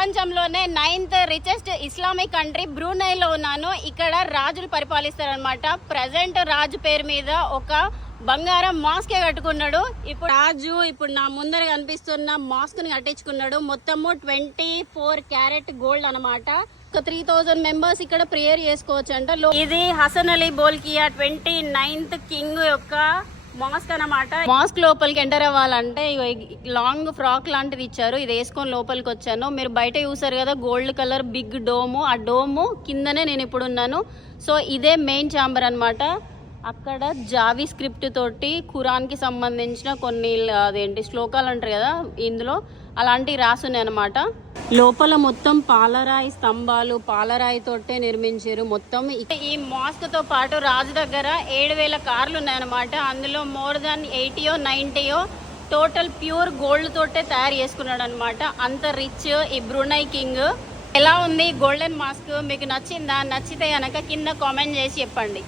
ప్రపంచంలోనే 9th richest Islamic country బ్రూనైలో ఉన్నాను. ఇక్కడ రాజులు పరిపాలిస్తారనమాట. ప్రజెంట్ రాజు పేరు మీద ఒక బంగారం మాస్కే కట్టుకున్నాడు. ఇప్పుడు నా ముందర కనిపిస్తున్న మాస్క్ ని కట్టించుకున్నాడు. మొత్తము 24 క్యారెట్ గోల్డ్ అనమాట. 3000 మెంబర్స్ ఇక్కడ ప్రేయర్ చేసుకోవచ్చు అంట. ఇది Hassanal Bolkiah 29th king యొక్క మాస్క్ అనమాట. మాస్క్ లోపలికి ఎంటర్ అవ్వాలంటే లాంగ్ ఫ్రాక్ లాంటిది ఇచ్చారు. ఇది వేసుకొని లోపలికి వచ్చాను. మీరు బయట చూసారు కదా గోల్డ్ కలర్ బిగ్ డోము. ఆ డోము కిందనే నేను ఇప్పుడు ఉన్నాను. సో ఇదే మెయిన్ ఛాంబర్ అనమాట. అక్కడ జావీ స్క్రిప్ట్ తోటి ఖురాన్ కి సంబంధించిన కొన్ని అదేంటి శ్లోకాలు అంటారు కదా, ఇందులో అలాంటివి రాసున్నాయి అనమాట. లోపల మొత్తం పాలరాయి స్తంభాలు, పాలరాయి తోటే నిర్మించారు మొత్తం. ఈ మాస్క్ తో పాటు రాజు దగ్గర 7000 కార్లు ఉన్నాయన్నమాట. అందులో more than 80 90 total pure gold తోటే తయారు చేసుకున్నాడు అనమాట. అంత రిచ్ ఈ బ్రూనై కింగ్. ఎలా ఉంది గోల్డెన్ మాస్క్? మీకు నచ్చిందా? నచ్చితే కనుక కింద కామెంట్ చేసి చెప్పండి.